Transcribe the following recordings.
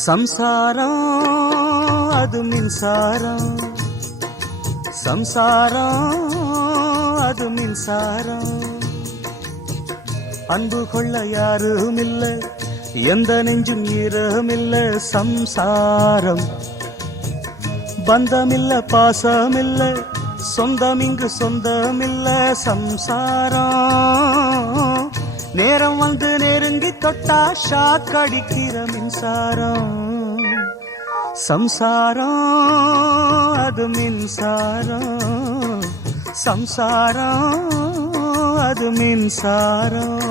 சம்சாரம் அது மின்சாரம், சம்சாரம் அது மின்சாரம். அன்பு கொள்ள யாரும் இல்ல, எந்த நெஞ்சும் ஈரமில்ல. சம்சாரம் பந்தமில்ல, பாசமில்ல, சொந்தம் இங்கு சொந்தமில்ல. சம்சாரம் நேரம் வந்து நெருங்கி தொட்டா ஷாக் அடிக்கிற மின்சாரம். சம்சாரம் அது மின்சாரம், சம்சாரம் அது மின்சாரம்.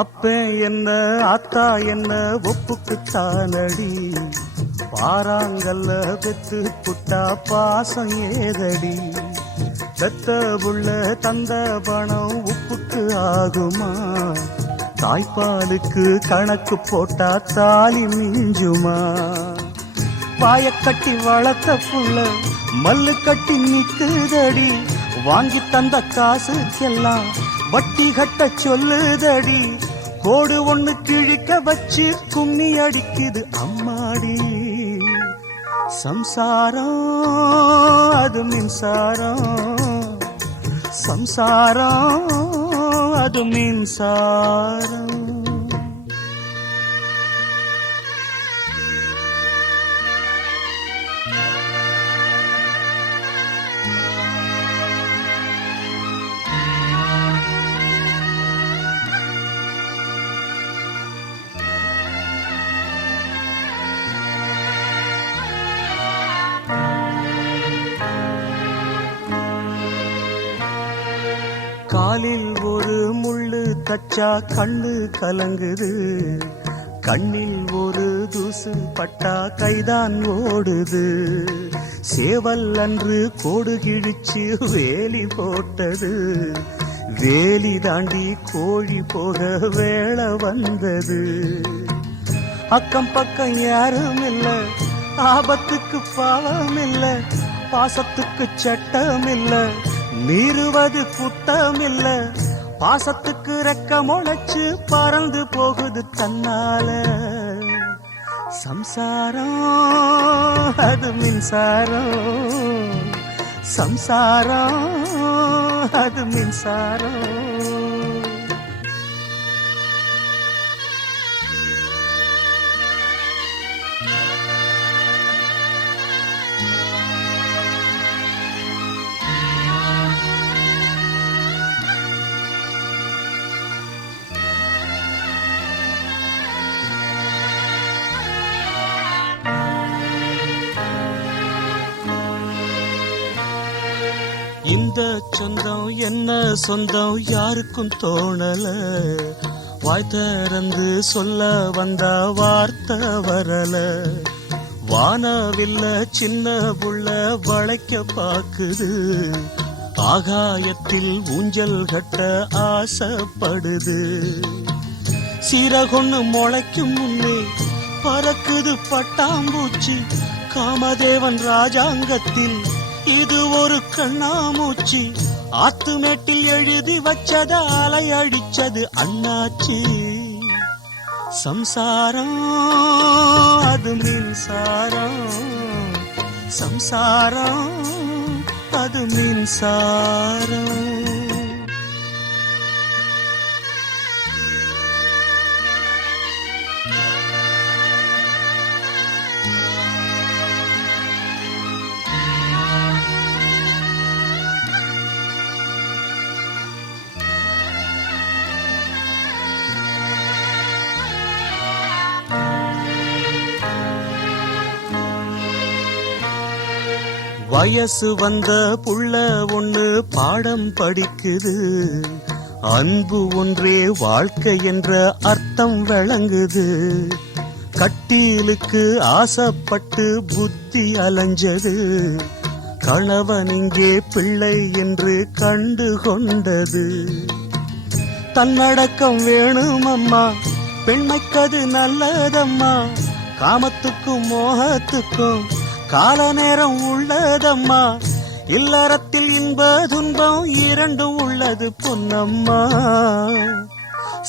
அப்ப என்ன அத்தா என்ன ஒப்புக்குத்தானடி, பாறாங்கல்ல பெத்து புட்டா பாசம் ஏதடி. பெத்த புள்ள தந்த பணம் உப்புக்கு ஆகுமா, தாய்ப்பாலுக்கு கணக்கு போட்டா தாலி மிஞ்சுமா. பாயக்கட்டி வளர்த்த புள்ள மல்லு கட்டி நிக்குதடி, வாங்கி தந்த காசுக்கெல்லாம் வட்டி கட்ட சொல்லுதடி. கோடு ஒண்ணு கிழிக்க வச்சு கும்மி அடிக்குது அம்மாடி. சம்சாரம் அது மின்சாரம், சம்சாரம் அது மின்சாரம். காலில் ஒரு முள்ளு தச்சா கண்ணு கலங்குது, கண்ணில் ஒரு தூசு பட்டா கைதான் ஓடுது. சேவல் அன்று கோடு கிழிச்சு வேலி போட்டது, வேலி தாண்டி கோழி போக வேளை வந்தது. அக்கம் பக்கம் யாரும் இல்ல, ஆபத்துக்கு பாவம் இல்ல, பாசத்துக்கு சட்டம் இல்ல, மீறுவது குத்தமில்ல. பாசத்துக்கு ரெக்க முளைச்சு பறந்து போகுது தன்னால. சம்சாரம் அது மின்சாரம், சம்சாரம் அது மின்சாரம். இந்த சொந்தம் என்ன சொந்தம் யாருக்கும் தோணல, வாய் திறந்து சொல்ல வந்தா வார்த்தை வரல. வானவில்ல சின்ன புள்ள வளைக்க பாக்குது, ஆகாயத்தில் ஊஞ்சல் கட்ட ஆசைப்படுது. சீரகொன்னு முளைக்கும் முன்னே பறக்குது பட்டாம்பூச்சி, காமதேவன் ராஜாங்கத்தில் இது ஒரு கண்ணாமூச்சி. ஆத்துமேட்டில் எழுதி வச்சத அலை அடிச்சது அண்ணாச்சி. சம்சாரம் அது மின்சாரம், சம்சாரம் அது மின்சாரம். வயசு வந்த புள்ள ஒண்ணு பாடம் படிக்குது, அன்பு ஒன்றே வாழ்க்கை என்ற அர்த்தம் விளங்குது. கட்டிலுக்கு ஆசைப்பட்டு புத்தி அலைஞ்சது, கணவன் இங்கே பிள்ளை என்று கண்டு கொண்டது. தன்னடக்கம் வேணும் அம்மா, பெண்மைக்கது நல்லதம்மா. காமத்துக்கும் மோகத்துக்கும் கால நேரம் உள்ளதம்மா. இல்லறத்தில் இன்ப துன்பம் இரண்டும் உள்ளது பொன்னம்மா.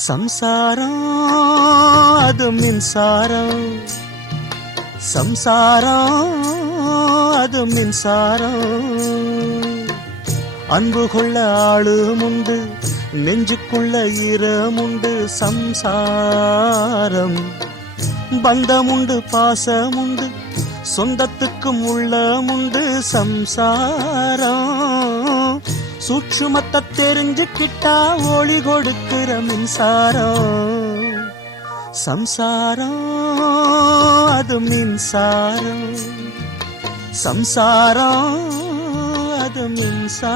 சம்சாரம் அது மின்சாரம், சம்சாரம் அது மின்சாரம். அன்பு கொள்ள ஆளும் உண்டு, நெஞ்சுக்குள்ள ஈரமுண்டு. சம்சாரம் பந்தமுண்டு, பாசமுண்டு, சொந்தத்துக்கும் உள்ளமுண்டு. சம்சாரம் சூட்சுமத்தை தெரிஞ்சுக்கிட்டா ஒளி கொடுக்கிற மின்சாரம். சம்சாரம் அது மின்சாரம், சம்சாரம் அது மின்சாரம்.